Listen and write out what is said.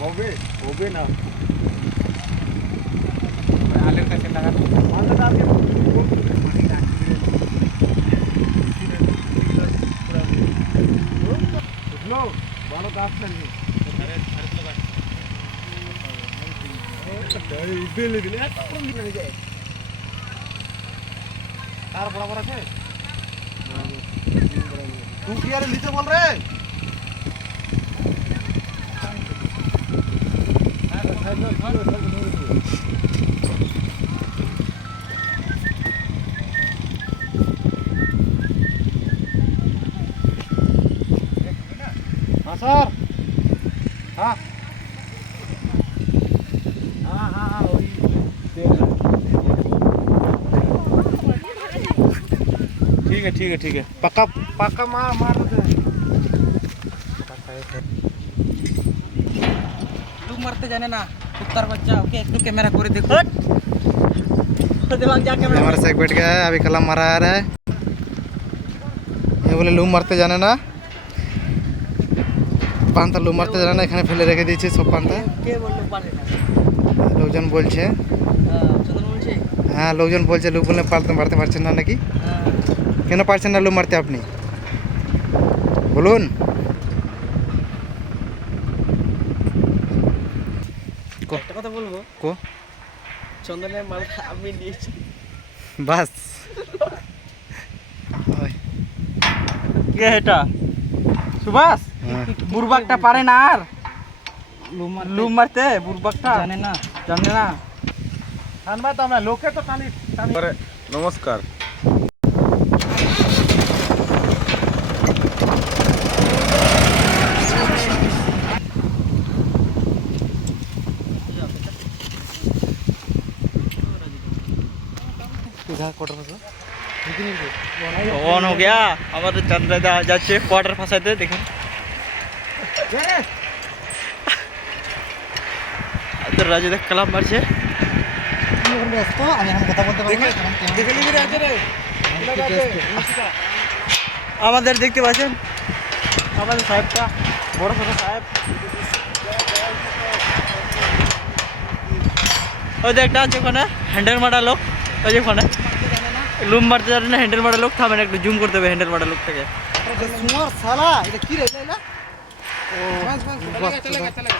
হবে হবে না আলের কাছে লাগান বুঝলো ভালো গাছ লাগবে তার বরাবর আছে तू কি আরে নিচে বল রে हाँ सर हाँ हाँ हाँ हाँ वही ठीक है ठीक है पक्का पक्का मार मार लोग मरते जाने ना कुत्तार बच्चा ओके एक तो कैमरा करे देखो दिमाग जा कैमरा हमारे से एक बैठ गया है अभी कलम मारा आ रहा है ये बोले लूम मारते जाने ना पांता लूम मारते जाने ना এখানে ফেলে রেখে দিয়েছে সব পান্তা কে বললো পারে না লোকজন বলছে চন্দন বলছে হ্যাঁ লোকজন বলছে লুম বলে পারতে মারতে পারছেন না নাকি কেন পারছেন না লুম মারতে আপনি বলুন একটা কথা বলবো কো চন্দনের মাল আমি নিয়েছি বাস কে এটা সুভাষ বুরবাকটা পারে না আর লুম মারতে বুরবাকটা জানে না টানবা তো আমরা লোকে তো টানি টানি নমস্কার ऑन हो गया हमारे चंद्रदा যাচ্ছে কোয়ার্টার ফাঁসাইতে দেখুন তো রাজু দেখ কালাম মারছে আমি এখন কথা বলতে পারবো দেখে নিবি রে আছে রে আমাদের দেখতে পাচ্ছেন আমাদের সাহেবটা বড় ছোট সাহেব ওই যে একটা আছে ওখানে হ্যান্ডেল মারা লোক ওই যে ওখানে লুম মারতে জানে না হ্যান্ডেল মারা লোক থামেন একটু জুম করতে হবে হ্যান্ডেল মারা লোকটাকে সুমার শালা এটা কি রে এটা चलेगा चलेगा चलेगा